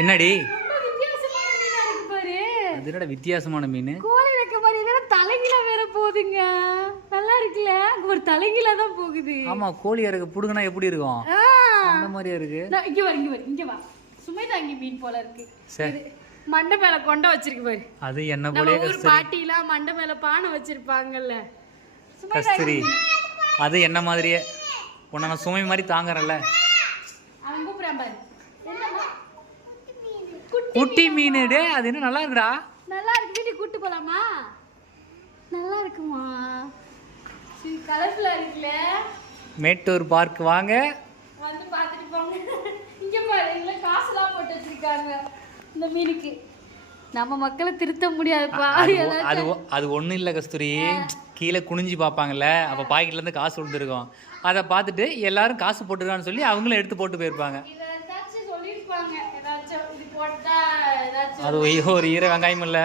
என்னடி பாரு, அது என்னடா வித்தியாசமான மீன்? கோழி ரெக்க பாரு, என்னடா தலைகீழ வேற போகுதுங்க. நல்லா இருக்குல்ல? ஒரு தலைகீழ தான் போகுது. ஆமா, கோழி இறகு புடுங்கனா எப்படி இருக்கும்? ஆ, அந்த மாதிரியா இருக்கு. இங்க வா. சுமைதாங்கி மீன் போல இருக்கு. சரி, மண்டை மேல கொண்ட வச்சிருக்கு பாரு. அது என்ன நம்ம போலே ஊர் கஸ்தூரி. பாட்டிலாம் மண்டை மேல பானை வச்சிருப்பாங்கல்ல. கஸ்தூரி, அது என்ன மாதிரியே உன்னை நான் சுமை மாதிரி தாங்கறேன்ல. அவன் கூப்பிடுறான் பாரு. என்னம்மா? குட்டி மீன். டே, அது என்ன நல்லா இருக்குடா. நல்லா இருக்கு. வீட்டுக்கு கூட்டு போலாமா? நல்லா இருக்குமா? சரி, கலர்ஃபுல்லா இருக்குல்ல? மேட்டூர் பார்க் வாங்க, வந்து பார்த்துட்டு போங்க. இங்க பாரு, இதுல காசுலாம் போட்டு வச்சிருக்காங்க இந்த மீனுக்கு. நம்ம மக்களை திருத்த முடியாதுப்பா. அது ஒன்றும் இல்லை கஸ்தூரி. கீழே குனிஞ்சு பார்ப்பாங்கல்ல, அப்போ பாக்கெட்லேருந்து காசு விழுந்துருக்கும். அதை பார்த்துட்டு எல்லாரும் காசு போட்டுருக்கான்னு சொல்லி அவங்களும் எடுத்து போட்டு போயிருப்பாங்க. சொல்லியிருப்பாங்க ஏதாச்சும் இது போட்டா ஏதாச்சும். அது ஒரு ஈர வெங்காயம் இல்லை.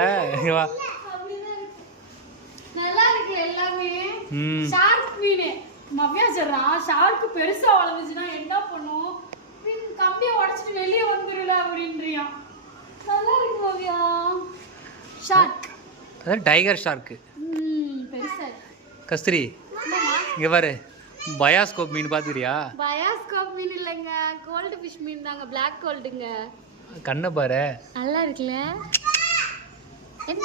நல்லா இருக்கு எல்லாமே. ஷார்க் மீன் மவ்யா சொல்றான், ஷார்க் பெருசா வளர்ந்துச்சுன்னா என்ன பண்ணும்? மீன் கம்பியை உடைச்சிட்டு வெளியே வந்துருல அப்படின்றியான். நல்லா இருக்கு மவ்யா. ஷார்க், அதான் டைகர் ஷார்க்கு. பெருசா கஸ்தூரி, இங்கே பாரு, பயாஸ்கோப் மீன் பார்த்துக்கிறியா? பயாஸ்கோப் மீன் இல்லைங்க, கோல்டு ஃபிஷ் மீன் தாங்க, பிளாக் கோல்டுங்க. கண்ணை பாரு, நல்லா இருக்குல்ல? என்ன